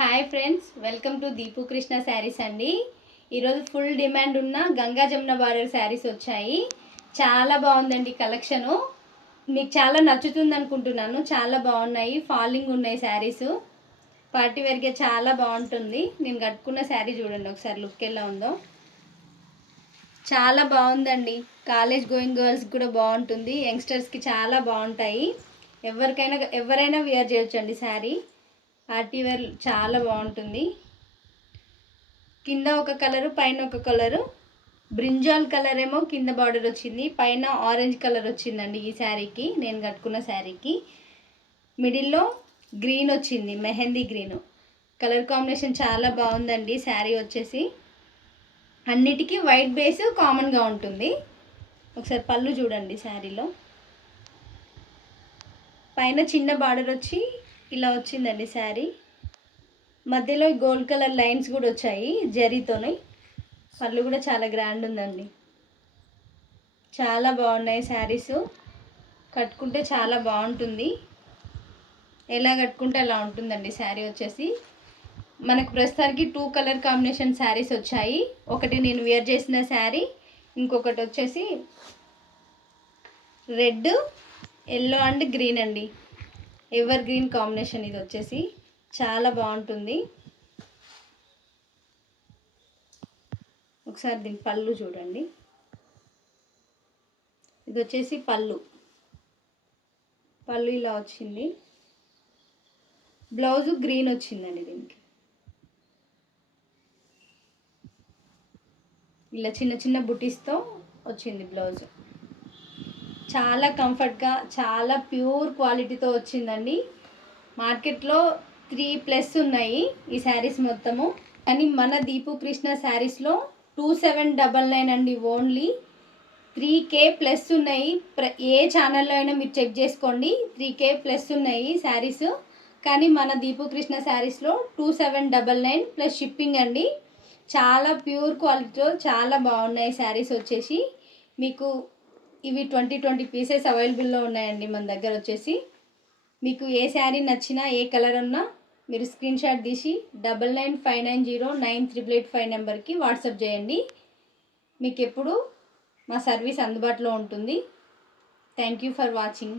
Hi friends, welcome to Deepu Krishna saris అండి. ఈరోజు full demand ఉన్న గంగా జమున బార్డర్ శారీస్ వచ్చాయి. చాలా బాగుందండి కలెక్షను. మీకు చాలా నచ్చుతుంది అనుకుంటున్నాను. చాలా బాగున్నాయి, ఫాలింగ్ ఉన్నాయి శారీస్. పార్టీ వేర్గా చాలా బాగుంటుంది. నేను కట్టుకున్న శారీ చూడండి ఒకసారి, లుక్ ఎలా ఉందో. చాలా బాగుందండి. కాలేజ్ గోయింగ్ గర్ల్స్కి కూడా బాగుంటుంది, యంగ్స్టర్స్కి చాలా బాగుంటాయి. ఎవరైనా వేర్ చేయొచ్చండి శారీ. పార్టీ వేర్ చాలా బాగుంటుంది. కింద ఒక కలరు, పైన ఒక కలరు. బ్రింజాల్ కలర్ ఏమో కింద బార్డర్ వచ్చింది, పైన ఆరెంజ్ కలర్ వచ్చిందండి ఈ శారీకి, నేను కట్టుకున్న శారీకి. మిడిల్లో గ్రీన్ వచ్చింది, మెహందీ గ్రీన్ కలర్ కాంబినేషన్ చాలా బాగుందండి. శారీ వచ్చేసి అన్నిటికీ వైట్ బేస్ కామన్గా ఉంటుంది. ఒకసారి పళ్ళు చూడండి. శారీలో పైన చిన్న బార్డర్ వచ్చి ఇలా వచ్చిందండి శారీ. మధ్యలో గోల్డ్ కలర్ లైన్స్ కూడా వచ్చాయి జరీతోని. పళ్ళు కూడా చాలా గ్రాండ్ ఉందండి. చాలా బాగున్నాయి శారీస్. కట్టుకుంటే చాలా బాగుంటుంది. ఎలా కట్టుకుంటే అలా ఉంటుందండి శారీ వచ్చేసి. మనకు ప్రస్తుతానికి 2 కలర్ కాంబినేషన్ శారీస్ వచ్చాయి. ఒకటి నేను వేర్ చేసిన శారీ, ఇంకొకటి వచ్చేసి రెడ్, ఎల్లో అండ్ గ్రీన్ అండి. ఎవర్ గ్రీన్ కాంబినేషన్ ఇది వచ్చేసి చాలా బాగుంటుంది. ఒకసారి దీని పళ్ళు చూడండి. ఇది వచ్చేసి పళ్ళు ఇలా వచ్చింది. బ్లౌజు గ్రీన్ వచ్చిందండి. దీనికి ఇలా చిన్న చిన్న బుటీస్తో వచ్చింది బ్లౌజ్. చాలా కంఫర్ట్గా, చాలా ప్యూర్ క్వాలిటీతో వచ్చిందండి. మార్కెట్లో 3+ ఉన్నాయి ఈ శారీస్ మొత్తము. కానీ మన దీపు కృష్ణ శారీస్లో 2799 అండి. ఓన్లీ 3K+ ఉన్నాయి. ఏ ఛానల్లో అయినా మీరు చెక్ చేసుకోండి, 3K+ ఉన్నాయి శారీస్. కానీ మన దీపు కృష్ణ శారీస్లో 2799 ప్లస్ షిప్పింగ్ అండి. చాలా ప్యూర్ క్వాలిటీతో చాలా బాగున్నాయి శారీస్ వచ్చేసి. మీకు ఇవి 20 పీసెస్ అవైలబుల్లో ఉన్నాయండి మన దగ్గర వచ్చేసి. మీకు ఏ శారీ నచ్చినా, ఏ కలర్ ఉన్నా మీరు స్క్రీన్ షాట్ తీసి 9959098885 నెంబర్కి వాట్సాప్ చేయండి. మీకు ఎప్పుడు మా సర్వీస్ అందుబాటులో ఉంటుంది. Thank you for watching.